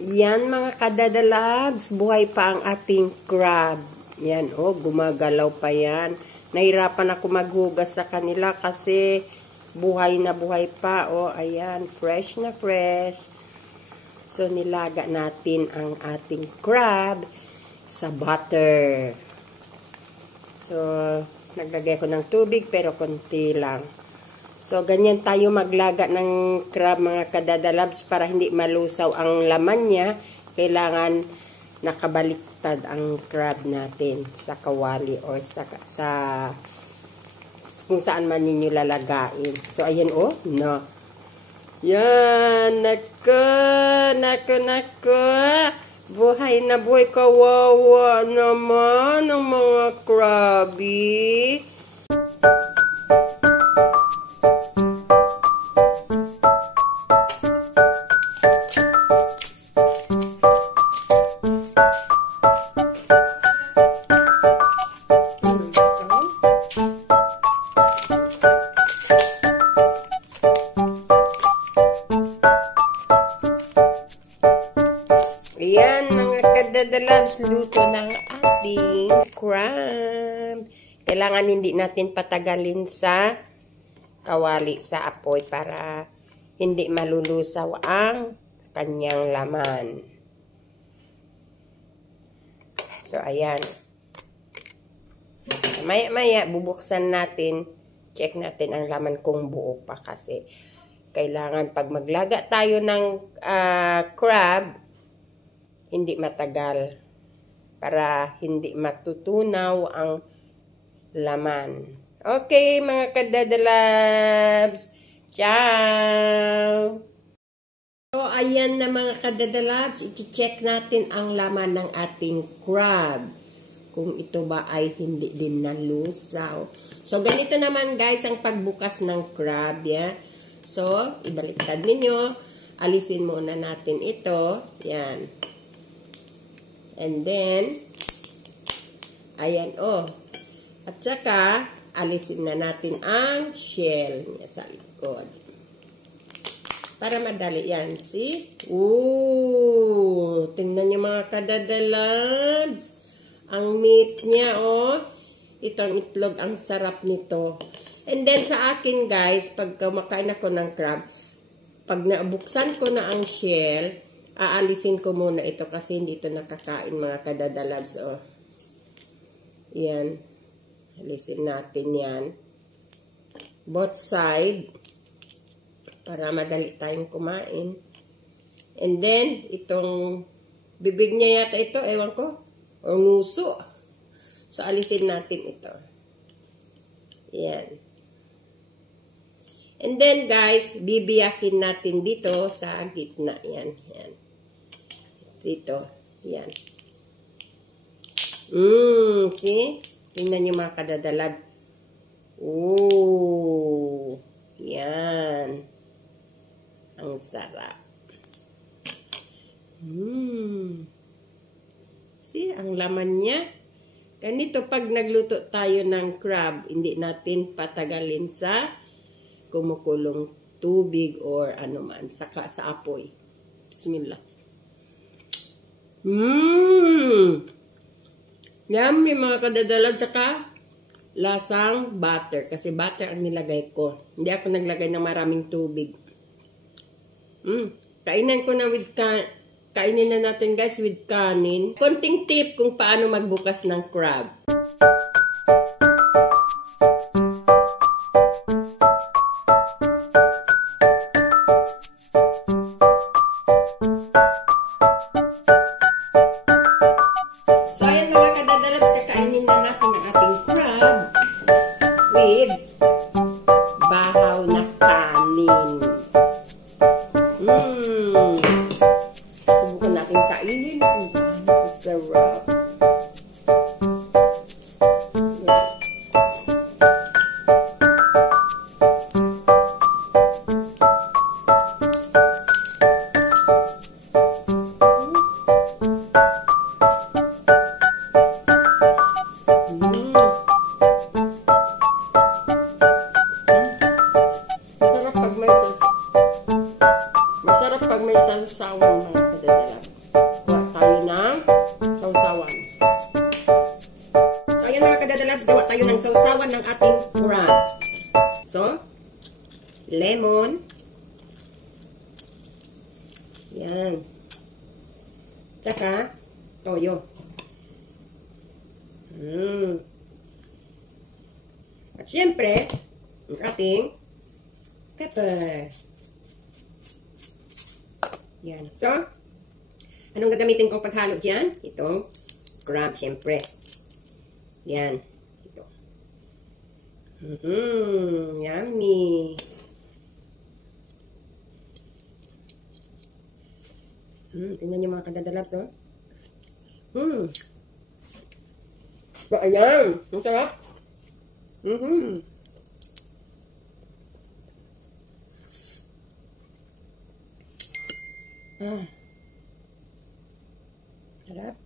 Yan mga kadadalabs, buhay pa ang ating crab. Yan, oh, gumagalaw pa yan. Nahirapan ako maghugas sa kanila kasi buhay na buhay pa. Oh, ayan, fresh na fresh. So, nilaga natin ang ating crab sa butter. So, naglagay ko ng tubig pero konti lang. So, ganyan tayo maglaga ng crab mga kadadalabs para hindi malusaw ang laman niya. Kailangan nakabaliktad ang crab natin sa kawali or sa kung saan man ninyo lalagain. So, ayan oh, no. Yan, nako. Buhay na buhay, kawawa naman ang mga krabi. Ayan mga kadadalabs, luto ng ating crab. Kailangan hindi natin patagalin sa kawali sa apoy para hindi malulusaw ang kanyang laman. So ayan. Maya-maya bubuksan natin, check natin ang laman kung buo pa kasi kailangan pag maglaga tayo ng crab, hindi matagal para hindi matutunaw ang laman. Okay, mga kadadalabs. Ciao! So, ayan na mga kadadalabs. I-check natin ang laman ng ating crab. Kung ito ba ay hindi din nalusaw. So, ganito naman guys ang pagbukas ng crab. Yeah? So, ibaliktad ninyo. Alisin muna natin ito. Yan. And then, ayan, oh. At saka, alisin na natin ang shell niya sa likod. Para madali yan, see? Ooh! Tingnan niyo mga kadadalabs. Ang meat niya, oh. Ito ang itlog, ang sarap nito. And then, sa akin, guys, pag kumakain ako ng crab, pag nabuksan ko na ang shell, aalisin ko muna ito kasi hindi ito nakakain mga kadadalabs. Oh. Yan. Alisin natin yan. Both side. Para madali tayong kumain. And then, itong bibig niya yata ito, ewan ko. O nguso. So, alisin natin ito. Yan. And then, guys, bibiyakin natin dito sa gitna. Yan. Yan. Dito. Yan. See? Tingnan nyo mga kadadalag. Ooh. Yan. Ang sarap. See? Ang laman niya. Ganito pag nagluto tayo ng crab, hindi natin patagalin sa kumukulong tubig or ano man. Sa apoy. Bismillah. Yummy mga kadadalag, saka lasang butter. Kasi butter ang nilagay ko. Hindi ako naglagay ng maraming tubig. Kainin ko na with kainin na natin guys with kanin. Konting tip kung paano magbukas ng crab. Bahaw na kanin. Subukan natin kainin kung paano sarap. Masarap pag may sausawan mga kadadalab. Gawa tayo ng sausawan. So, ayan mga kadadalabs, gawa tayo ng sausawan ng ating crab. So, lemon. Yan. Tsaka, toyo. At syempre, ang ating pepper. Yan. So, anong gagamitin kong paghalo dyan? Itong crab, syempre. Yan. Ito. Yummy. Tingnan nyo mga kadadalabs, no? So, ayan. Ang sarap. Sarap.